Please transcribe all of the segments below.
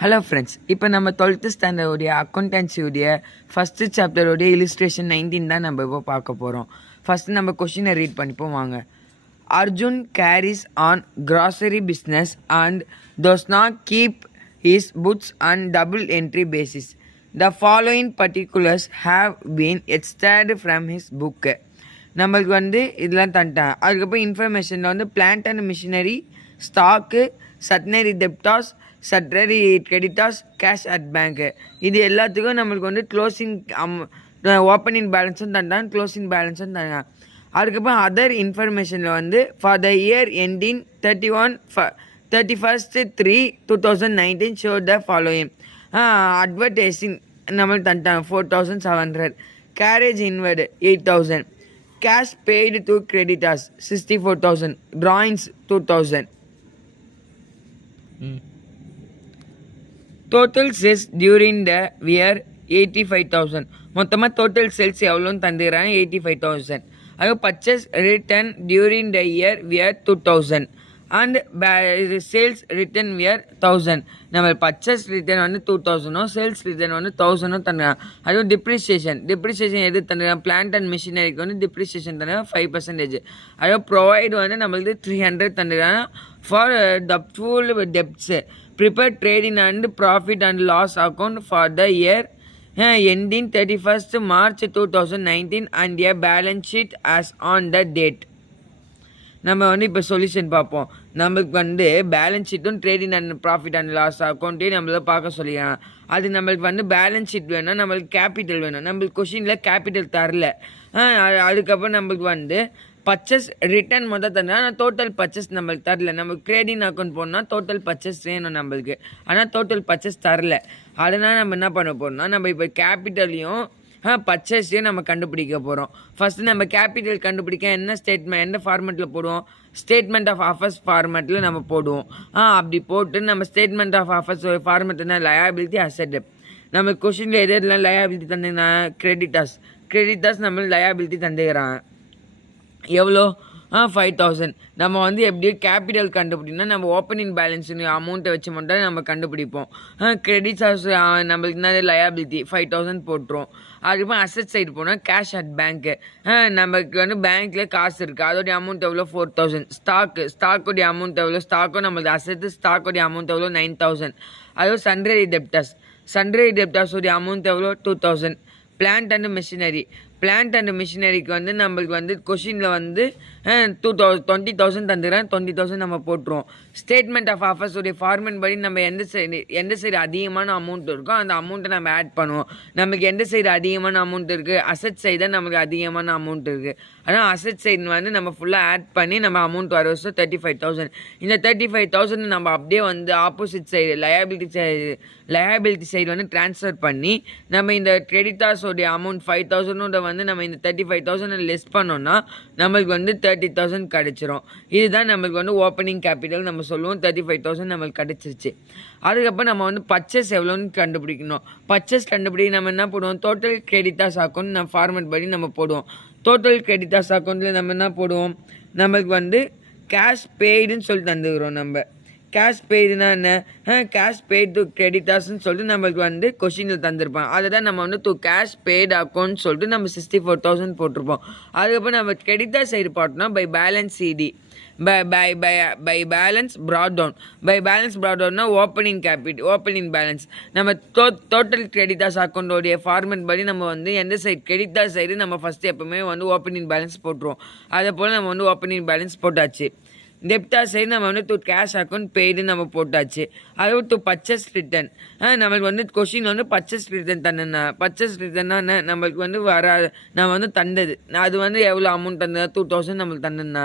Hello friends, இப்போ நம்ம 12th ஸ்டாண்டர்டுடைய அக்கௌண்டன்சியுடைய first சாப்டருடைய illustration 19 தான் நம்ம இப்போ பார்க்க போகிறோம். ஃபஸ்ட்டு நம்ம கொஷினை ரீட் பண்ணிப்போம் வாங்க. Arjun carries on grocery business and does not keep his books on double entry basis. The following particulars have been extracted from his book. நம்மளுக்கு இதெல்லாம் தந்துட்டாங்க. அதுக்கப்புறம் இன்ஃபர்மேஷனில் plant and machinery, stock, sundry debtors, sundry creditors, cash at bank, இது எல்லாத்துக்கும் நம்மளுக்கு closing opening பேலன்ஸும் தந்தாங்க, closing பேலன்ஸும் தந்தாங்க. அதுக்கப்புறம் அதர் இன்ஃபர்மேஷனில் for the year ending 31/3/2019 show the following. Advertising நம்மளுக்கு தந்துட்டாங்க 4,700, carriage inward 8,000, cash paid to creditors 64,000, drawings 2,000. Total sales during the year 85,000. மொத்தமாக total sales எவ்வளோன்னு தந்துக்கிறாங்க 85,000. அது purchase return during the year were 2,000 and sales return were 1,000. நம்ம purchase return 2,000, sales return 1,000 தந்துடுறாங்க. அதுவும் depreciation எது தந்துடுறாங்க, பிளான்ட் அண்ட் மிஷினரிக்கு depreciation தந்துடுறாங்க 5%. அதுவும் ப்ரொவைட் நம்மளுக்கு 300 தந்துடுறாங்க for the full debts. Prepare trading and profit and loss account for the year ending 31st March 2019 and a balance sheet as on the date. நம்ம இப்போ சொல்யூஷன் பார்ப்போம். நம்மளுக்கு பேலன்ஸ் ஷீட்டும் trading and profit and loss அக்கௌண்ட்டையும் நம்மள பார்க்க சொல்லிக்கலாம். அது நம்மளுக்கு பேலன்ஸ் ஷீட் வேணும், நம்மளுக்கு கேபிட்டல் வேணும். நம்மளுக்கு கொஷினில் கேபிட்டல் தரல. அதுக்கப்புறம் நம்மளுக்கு பர்ச்சேஸ் ரிட்டர்ன் மொதல் தந்தா, ஆனால் டோட்டல் பர்ச்சேஸ் நம்மளுக்கு தரல. நம்மளுக்கு ட்ரேடிங் அக்கௌண்ட் போடணும்னா டோட்டல் பர்ச்சேஸ் வேணும் நம்மளுக்கு, ஆனால் டோட்டல் பர்ச்சேஸ் தரல. அதனால் நம்ம என்ன பண்ண போகிறோம்னா, நம்ம இப்போ கேபிட்டலையும் பர்ச்சேஸையும் நம்ம கண்டுபிடிக்க போகிறோம். ஃபஸ்ட்டு நம்ம கேபிட்டல் கண்டுபிடிக்க எந்த ஃபார்மெட்டில் போடுவோம், ஸ்டேட்மெண்ட் ஆஃப் அஃபர்ஸ் ஃபார்மெட்டில் நம்ம போடுவோம். அப்படி போட்டு நம்ம ஸ்டேட்மெண்ட் ஆஃப் அஃபர்ஸ் ஃபார்மெட்னா லயபிலிட்டி, அசெட். நம்ம கொஷினில் எதெல்லாம் லயபிலிட்டி தந்துங்கன்னா கிரெடிட்டாஸ் நம்மளுக்கு லயபிலிட்டி தந்துக்கிறாங்க. எவ்வளோ 5,000. நம்ம எப்படியும் கேபிட்டல் கண்டுபிடினா நம்ம ஓப்பனிங் பேலன்ஸ் அமௌண்ட்டை வச்சு மட்டும் நம்ம கண்டுபிடிப்போம். கிரெடிட்ஸ் நம்மளுக்கு என்ன லயபிலிட்டி 5,000 போட்டுரும். அதுக்கப்புறம் அசட் சைடு போனால் கேஷ் அட் பேங்க்கு, நமக்கு பேங்க்கில் காசு இருக்குது, அதோடைய அமௌண்ட் எவ்வளோ 4,000. ஸ்டாக்குடைய அமௌண்ட் எவ்வளோ, ஸ்டாக்கும் நம்மளுக்கு அசட்டு, ஸ்டாக்குடைய அமௌண்ட் எவ்வளோ 9,000. அதுவும் சன்ட்ரரி டெப்டாஸோடைய அமௌண்ட் எவ்வளோ 2,000. பிளான்ட் அண்ட் மிஷினரிக்கு நம்மளுக்கு கொஷினில் 20,000 தந்துக்கிறேன், 20,000 நம்ம போட்டுருவோம். ஸ்டேட்மெண்ட் ஆஃப் அஃபர்ஸ் உடைய ஃபார்மெட் படி நம்ம எந்த சைடு அதிகமான அமௌண்ட் இருக்கோ அந்த அமௌண்ட்டை நம்ம ஆட் பண்ணுவோம். நமக்கு எந்த சைடு அதிகமான அமௌண்ட் இருக்குது, அசட் சைடு தான் நமக்கு அதிகமான அமௌண்ட் இருக்குது. ஆனால் அசட் சைடு நம்ம ஃபுல்லாக ஆட் பண்ணி நம்ம அமௌண்ட் வர வருஷம் 35,000. இந்த 35,000 நம்ம அப்படியே opposite side liability side transfer பண்ணி நம்ம இந்த கிரெடிட்டாஸோடைய அமௌண்ட் 5,000 நம்ம இந்த 35,000 லெஸ் பண்ணோன்னா நம்மளுக்கு 30,000 கிடச்சிரும். இதுதான் நம்மளுக்கு ஓப்பனிங் கேபிட்டல் நம்ம சொல்லுவோம். 35,000 நம்மளுக்கு கிடச்சிருச்சு. அதுக்கப்புறம் நம்ம பர்ச்சேஸ் எவ்வளோன்னு கண்டுபிடிக்கணும். பர்ச்சேஸ் நம்ம என்ன போடுவோம், டோட்டல் கிரெடிட்டாஸ் அக்கௌண்ட் நம்ம ஃபார்மெட் படி நம்ம போடுவோம். டோட்டல் கிரெடிட்டாஸ் அக்கௌண்ட்டில் நம்ம என்ன போடுவோம், நம்மளுக்கு கேஷ் பெய்டுன்னு சொல்லி தந்துக்கிறோம். நம்ம கேஷ் பெய்டுனா என்ன, கேஷ் பெய்டு டு கிரெடிட்டாஸ்ன்னு சொல்லிட்டு நம்மளுக்கு கொஷினில் தந்திருப்பாங்க. அதை தான் நம்ம டு கேஷ் பெய்டு அக்கௌண்ட் சொல்லிட்டு நம்ம 64,000 போட்டிருப்போம். அதுக்கப்புறம் நம்ம கிரெடிட்டார் சைடு பார்த்தோம்னா by balance CD, by balance brought டவுன்னா ஓப்பனிங் பேலன்ஸ். நம்ம டோட்டல் கிரெடிட்டார்ஸ் அக்கௌண்ட்டோடைய ஃபார்மெட் படி நம்ம எந்த சைடு கிரெடிட்டார் சைடு நம்ம ஃபஸ்ட்டு எப்பவுமே ஓப்பனிங் பேலன்ஸ் போட்டுருவோம். அதே போல் நம்ம ஓப்பனிங் பேலன்ஸ் போட்டாச்சு. டெப்டார் சைடு நம்ம டு கேஷ் அக்கௌண்ட் பெய்டுன்னு நம்ம போட்டாச்சு. அதுவும் டு பர்ச்சேஸ் ரிட்டர்ன், நம்மளுக்கு கொஷின் பர்ச்சேஸ் ரிட்டர்ன் தந்தேன்னா, பர்ச்சேஸ் ரிட்டர்னா நம்மளுக்கு நம்ம தந்தது அது எவ்வளோ அமௌண்ட் தந்தது 2,000 நம்மளுக்கு தந்ததுன்னா.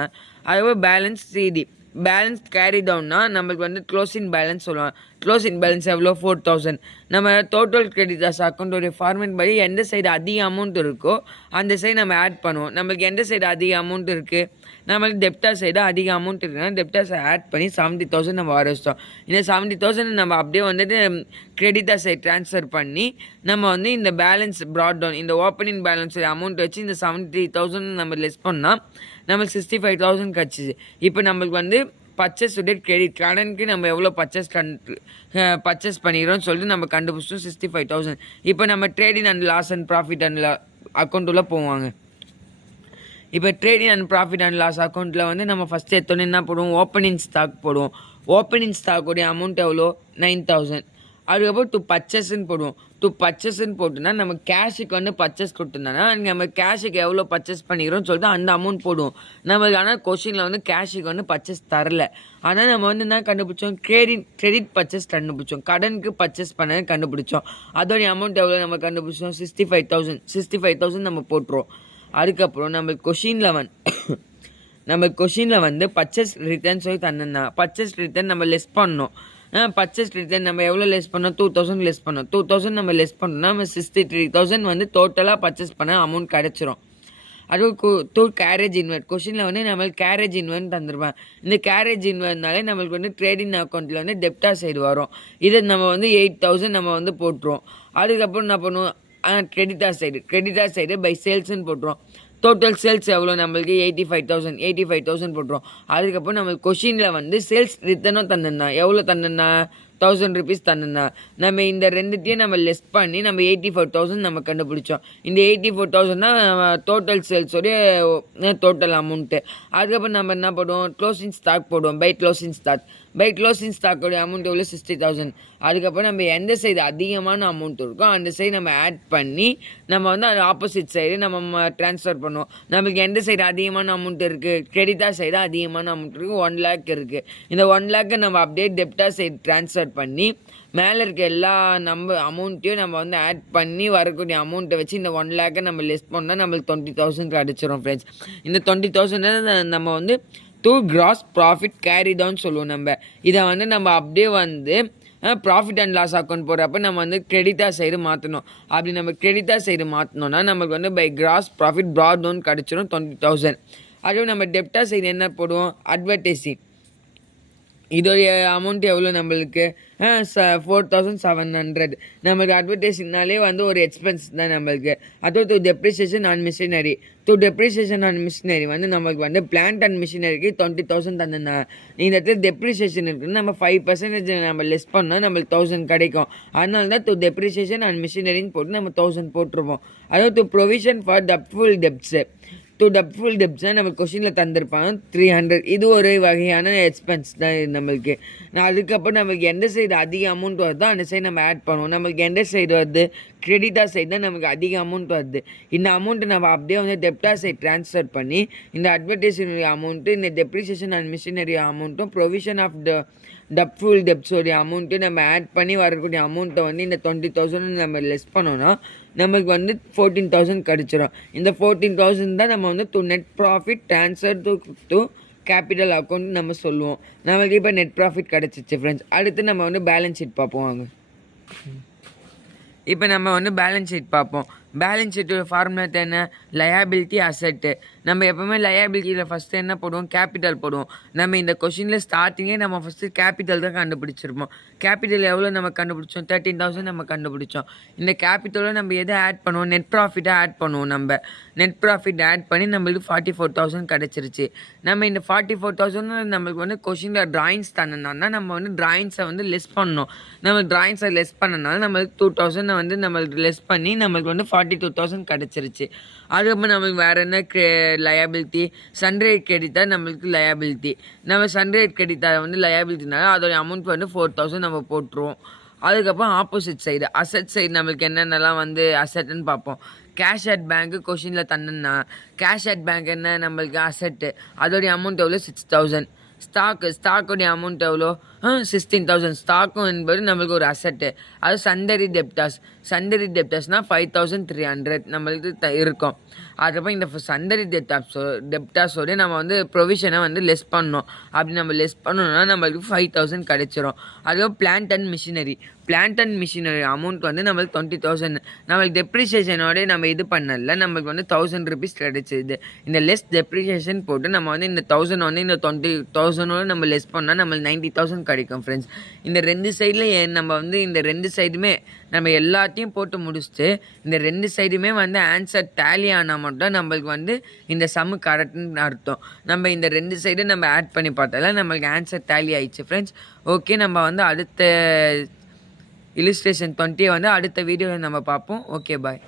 அதுவும் பேலன்ஸ் சிடி, பேலன்ஸ் கேரி டவுன்னா நம்மளுக்கு க்ளோசிங் பேலன்ஸ் சொல்லுவாங்க. க்ளோசிங் பேலன்ஸ் எவ்வளோ 4,000. நம்ம டோட்டல் கிரெடிட்டார்ஸ் அக்கௌண்ட்டோடைய ஃபார்மெட் படி எந்த சைடு அதிக அமௌண்ட் இருக்கோ அந்த சைடு நம்ம ஆட் பண்ணுவோம். நம்மளுக்கு எந்த சைடு அதிக அமௌண்ட் இருக்குது, நம்மளுக்கு டெப்டார் சைடு அதிக அமௌண்ட் இருக்குன்னா டெப்டார்ஸை ஆட் பண்ணி 70,000 நம்ம வர வச்சோம். இந்த 70,000 நம்ம அப்படியே கிரெடிட்டார் சைடு ட்ரான்ஸ்ஃபர் பண்ணி நம்ம இந்த பேலன்ஸ் ப்ராட் டவுன், இந்த ஓப்பனிங் பேலன்ஸ் அமௌண்ட் வச்சு இந்த 70,000 நம்ம லெஸ் பண்ணால் நம்மளுக்கு 65,000 கிடச்சிது. இப்போ நம்மளுக்கு பர்ச்சேஸுடைய கிரெடிட் கடனுக்கு நம்ம எவ்வளோ பர்ச்சேஸ் பண்ணிக்கிறோம்னு சொல்லிட்டு நம்ம கண்டுபிடிச்சோம் 65,000. இப்போ நம்ம trading and loss and profit and account உள்ள போவாங்க. இப்போ trading and profit and loss அக்கௌண்ட்டில் வந்து நம்ம ஃபஸ்ட்டு எடுத்தோன்னே என்ன போடுவோம், ஓப்பனிங் ஸ்டாக் போடுவோம். ஓப்பனிங் ஸ்டாக்குடைய அமௌண்ட் எவ்வளோ 9,000. அதுக்கப்புறம் டு பர்ச்சேஸ்ன்னு போடுவோம். டு பர்ச்சேஸ்ன்னு போட்டுனா நம்ம கேஷுக்கு வந்து பர்ச்சேஸ் கொடுத்துருந்தோன்னா நம்ம கேஷுக்கு எவ்வளோ பர்ச்சேஸ் பண்ணிக்கிறோம்னு சொல்லிட்டு அந்த அமௌண்ட் போடுவோம். நம்மளுக்கு ஆனால் கொஷினில் வந்து கேஷுக்கு வந்து பர்ச்சேஸ் தரல. ஆனால் நம்ம வந்து என்ன கண்டுபிடிச்சோம், கிரெடிட் பர்ச்சேஸ் கண்டுபிடிச்சோம். கடனுக்கு பர்ச்சேஸ் பண்ண கண்டுபிடிச்சோம். அதோடைய அமௌண்ட் எவ்வளோ நம்ம கண்டுபிடிச்சோம் 65,000. 65,000 நம்ம போட்டுருவோம். அதுக்கப்புறம் நம்ம கொஷினில் வந்து பர்ச்சேஸ் ரிட்டர்ன் சொல்லி தந்தோம்னா பர்ச்சேஸ் ரிட்டர்ன் நம்ம லெஸ் பண்ணோம். பர்ச்சேஸ் ரிட்டர்ன் நம்ம எவ்வளோ லெஸ் பண்ணோம், 2,000 லெஸ் பண்ணோம். 2,000 நம்ம லெஸ் பண்ணோம்னா நம்ம 63,000 வந்து டோட்டலாக பர்ச்சேஸ் பண்ண அமௌண்ட் கிடச்சிரும். அதுவும் கேரேஜ் இன்வெர்ட் கொஷினில் வந்து நம்மளுக்கு கேரேஜ் இன்வெர்ட் தந்துருப்பேன். இந்த கேரேஜ் இன்வெர்ட்னாலே நம்மளுக்கு வந்து ட்ரேடிங் அக்கௌண்ட்டில் வந்து டெப்டார் சைடு வரும். இதை நம்ம வந்து 8,000 நம்ம வந்து போட்டுருவோம். அதுக்கப்புறம் என்ன பண்ணுவோம், கிரெடிட்டார் சைடு பை சேல்ஸ்ன்னு போட்டுருவோம். டோட்டல் சேல்ஸ் எவ்வளோ நம்மளுக்கு 85,000 போட்டுரும். அதுக்கப்புறம் நம்மளுக்கு கொஷினில் வந்து சேல்ஸ் ரிட்டர்னும் தந்துருந்தான். எவ்வளோ தந்துருந்தா 1,000 rupees தந்துருந்தான். நம்ம இந்த ரெண்டுத்தையும் நம்ம லெஸ் பண்ணி நம்ம 84,000 நம்ம கண்டுபிடிச்சோம். இந்த 84,000 தான் டோட்டல் சேல்ஸோடைய டோட்டல் அமௌண்ட்டு. அதுக்கப்புறம் நம்ம என்ன போடுவோம், க்ளோசிங் ஸ்டாக் போடுவோம். பை க்ளோசிங் ஸ்டாக்கோடைய அமௌண்ட் எவ்வளோ 60,000. அதுக்கப்புறம் நம்ம எந்த சைடு அதிகமான அமௌண்ட் இருக்கோ அந்த சைடு நம்ம ஆட் பண்ணி நம்ம வந்து அது ஆப்போசிட் சைடு நம்ம ட்ரான்ஸ்ஃபர் பண்ணுவோம். நம்மளுக்கு எந்த சைடு அதிகமான அமௌண்ட் இருக்குது, கிரெடிட்டார் சைடு அதிகமான அமௌண்ட் இருக்குது, 1 lakh இருக்குது. இந்த 1 lakh நம்ம அப்படியே டெப்டார் சைடு ட்ரான்ஸ்ஃபர் பண்ணி மேலே இருக்க எல்லா அமௌண்ட்டையும் நம்ம வந்து ஆட் பண்ணி வரக்கூடிய அமௌண்ட்டை வச்சு இந்த 1 lakh நம்ம லெஸ் பண்ணால் நம்மளுக்கு 20,000 கிடச்சிரும் ஃப்ரெண்ட்ஸ். இந்த 20,000 நம்ம வந்து கிராஸ் ப்ராஃபிட் கேரி டவுன் சொல்லுவோம். நம்ம இதை வந்து நம்ம அப்படியே வந்து ப்ராஃபிட் அண்ட் லாஸ் அக்கௌண்ட் போடுறப்ப நம்ம வந்து கிரெடிட்டார் சைடு மாற்றணும். அப்படி நம்ம கிரெடிட்டார் சைடு மாற்றினோன்னா நமக்கு வந்து by gross profit brought down கிடச்சிரும் 20,000. அதுவும் நம்ம டெப்டார் சைடு என்ன போடுவோம், அட்வர்டைஸிங். இதோடைய அமௌண்ட் எவ்வளோ நம்மளுக்கு 4,700. நம்மளுக்கு அட்வர்டைஸிங்னாலே வந்து ஒரு எக்ஸ்பென்ஸ் தான் நம்மளுக்கு. அதுவும் depreciation and machinery. Depreciation and machinery வந்து நமக்கு வந்து பிளான்ட் அண்ட் மிஷினரிக்கு 20,000 தந்துருந்தாங்க. இந்த இடத்துல டெப்ரிசியேஷன் இருக்குன்னு நம்ம 5% நம்ம லெஸ் பண்ணால் நம்மளுக்கு 1,000 கிடைக்கும். அதனால தான் டெப்ரிசியேஷன் அண்ட் மிஷினரின்னு போட்டு நம்ம 1,000 போட்டுருவோம். அதாவது ப்ரொவிஷன் ஃபார் டப்ஃபுல் டெப்ட்ஸு. டப்ஃபுல் டெப்ட்ஸை நம்ம கொஷினில் தந்திருப்பாங்க 300. இது ஒரு வகையான எக்ஸ்பென்ஸ் தான் நம்மளுக்கு. அதுக்கப்புறம் நம்மளுக்கு எந்த சைடு அதிக அமௌண்ட் வருதோ அந்த சைடு நம்ம ஆட் பண்ணுவோம். நம்மளுக்கு எந்த சைடு வருது, கிரெடிட்டார் சைடு தான் நமக்கு அதிக அமௌண்ட் வருது. இந்த அமௌண்ட்டை நம்ம அப்படியே வந்து டெப்டார் சைடு ட்ரான்ஸ்ஃபர் பண்ணி இந்த அட்வர்டைஸிங் அமௌண்ட்டு, இந்த டெப்ரிசியேஷன் அண்ட் மிஷினரி அமௌண்ட்டும், ப்ரொவிஷன் ஆஃப் டப்ஃபுல் டெப்ட்ஸோடைய அமௌண்ட்டு நம்ம ஆட் பண்ணி வரக்கூடிய அமௌண்ட்டை வந்து இந்த 20,000 நம்ம லெஸ் பண்ணோன்னா நமக்கு வந்து 14,000 கிடச்சிரும். இந்த 14,000 தான் நம்ம வந்து net profit transfer to capital account நம்ம சொல்லுவோம். நமக்கு இப்போ நெட் ப்ராஃபிட் கிடச்சிச்சு ஃப்ரெண்ட்ஸ். அடுத்து நம்ம வந்து பேலன்ஸ் ஷீட் பார்ப்போம் வாங்க. இப்போ நம்ம வந்து பேலன்ஸ் ஷீட் பார்ப்போம். பேலன்ஸ் ஷீட்டோட ஃபார்முலா என்ன, லயபிலிட்டி அசெட்டு. நம்ம எப்போவுமே லயபிலிட்டியில் ஃபஸ்ட்டு என்ன போடுவோம், கேபிட்டல் போடுவோம். நம்ம இந்த கொஷினில் ஸ்டார்டிங்கே நம்ம ஃபஸ்ட்டு கேபிட்டல் தான் கண்டுபிடிச்சிருப்போம். கேபிட்டல் எவ்வளோ நம்ம கண்டுபிடிச்சோம், 13,000 நம்ம கண்டுபிடிச்சோம். இந்த கேபிட்டலோட நம்ம எதை ஆட் பண்ணுவோம், நெட் ப்ராஃபிட்டை ஆட் பண்ணுவோம். நம்ம நெட் ப்ராஃபிட் ஆட் பண்ணி நம்மளுக்கு 44,000 கிடச்சிருச்சு. நம்ம இந்த 44,000 நம்மளுக்கு வந்து கொஷினில் ட்ராயிங்ஸ் தந்தோம்னா நம்ம வந்து ட்ராயிங்ஸை வந்து லெஸ் பண்ணணும். நம்ம ட்ராயிங்ஸை லெஸ் பண்ணனால நம்மளுக்கு 2,000 வந்து நம்மளுக்கு லெஸ் பண்ணி நம்மளுக்கு வந்து 42,000 கிடச்சிருச்சு. அதுக்கப்புறம் நம்மளுக்கு வேறு என்ன லயபிலிட்டி, சன்ரைட் கிரெடிட்டார் நம்மளுக்கு லயபிலிட்டி. நம்ம சன்ரைட் கிரெடிட்டார் வந்து லயபிலிட்டினால அதோட அமௌண்ட் வந்து 4,000 நம்ம போட்டுருவோம். அதுக்கப்புறம் ஆப்போசிட் சைடு அசட் சைடு நம்மளுக்கு என்னென்னலாம் வந்து அசட்டுன்னு பார்ப்போம். கேஷ் அட் பேங்க்கு கொஷினில் தந்தோன்னா கேஷ் அட் பேங்க் என்ன நம்மளுக்கு அசட்டு, அதோடைய அமௌண்ட் எவ்வளோ 6,000. ஸ்டாக்குடைய அமௌண்ட் எவ்வளோ 16,000. ஸ்டாக்கும் என்பது நம்மளுக்கு ஒரு அசட்டு. அது சண்டரி டெப்டார்ஸ்னால் 5,300 நம்மளுக்கு இருக்கும். அதுக்கப்புறம் இந்த சண்டரி டெப்டார்ஸோட நம்ம வந்து ப்ரொவிஷனை வந்து லெஸ் பண்ணோம். அப்படி நம்ம லெஸ் பண்ணோம்னா நம்மளுக்கு 5,000 கிடச்சிரும். அதுக்கப்புறம் பிளான்ட் அண்ட் மிஷினரி அமௌண்ட் வந்து நம்மளுக்கு 20,000. நம்மளுக்கு டெப்ரிசியேஷனோட நம்ம இது பண்ணல, நம்மளுக்கு வந்து 1,000 rupees கிடச்சிது. இந்த லெஸ் டெப்ரிசியேஷன் போட்டு நம்ம வந்து இந்த 1,000 வந்து இந்த 20,000 நம்ம லெஸ் பண்ணால் நம்மளுக்கு 90,000 கிடைக்கும் ஃப்ரெண்ட்ஸ். இந்த ரெண்டு சைடில் நம்ம வந்து இந்த ரெண்டு சைடுமே நம்ம எல்லாத்தையும் போட்டு முடிச்சுட்டு இந்த ரெண்டு சைடுமே வந்து ஆன்சர் டேலி ஆனால் மட்டும் நம்மளுக்கு வந்து இந்த சம்மு கரெக்டுன்னு அர்த்தம். நம்ம இந்த 2 சைடும் நம்ம ஆட் பண்ணி பார்த்தால நம்மளுக்கு ஆன்சர் டேலி ஆயிடுச்சு ஃப்ரெண்ட்ஸ். ஓகே, நம்ம வந்து அடுத்த இல்லுஸ்ட்ரேஷன் 20 வந்து அடுத்த வீடியோவில் நம்ம பார்ப்போம். ஓகே, பாய்.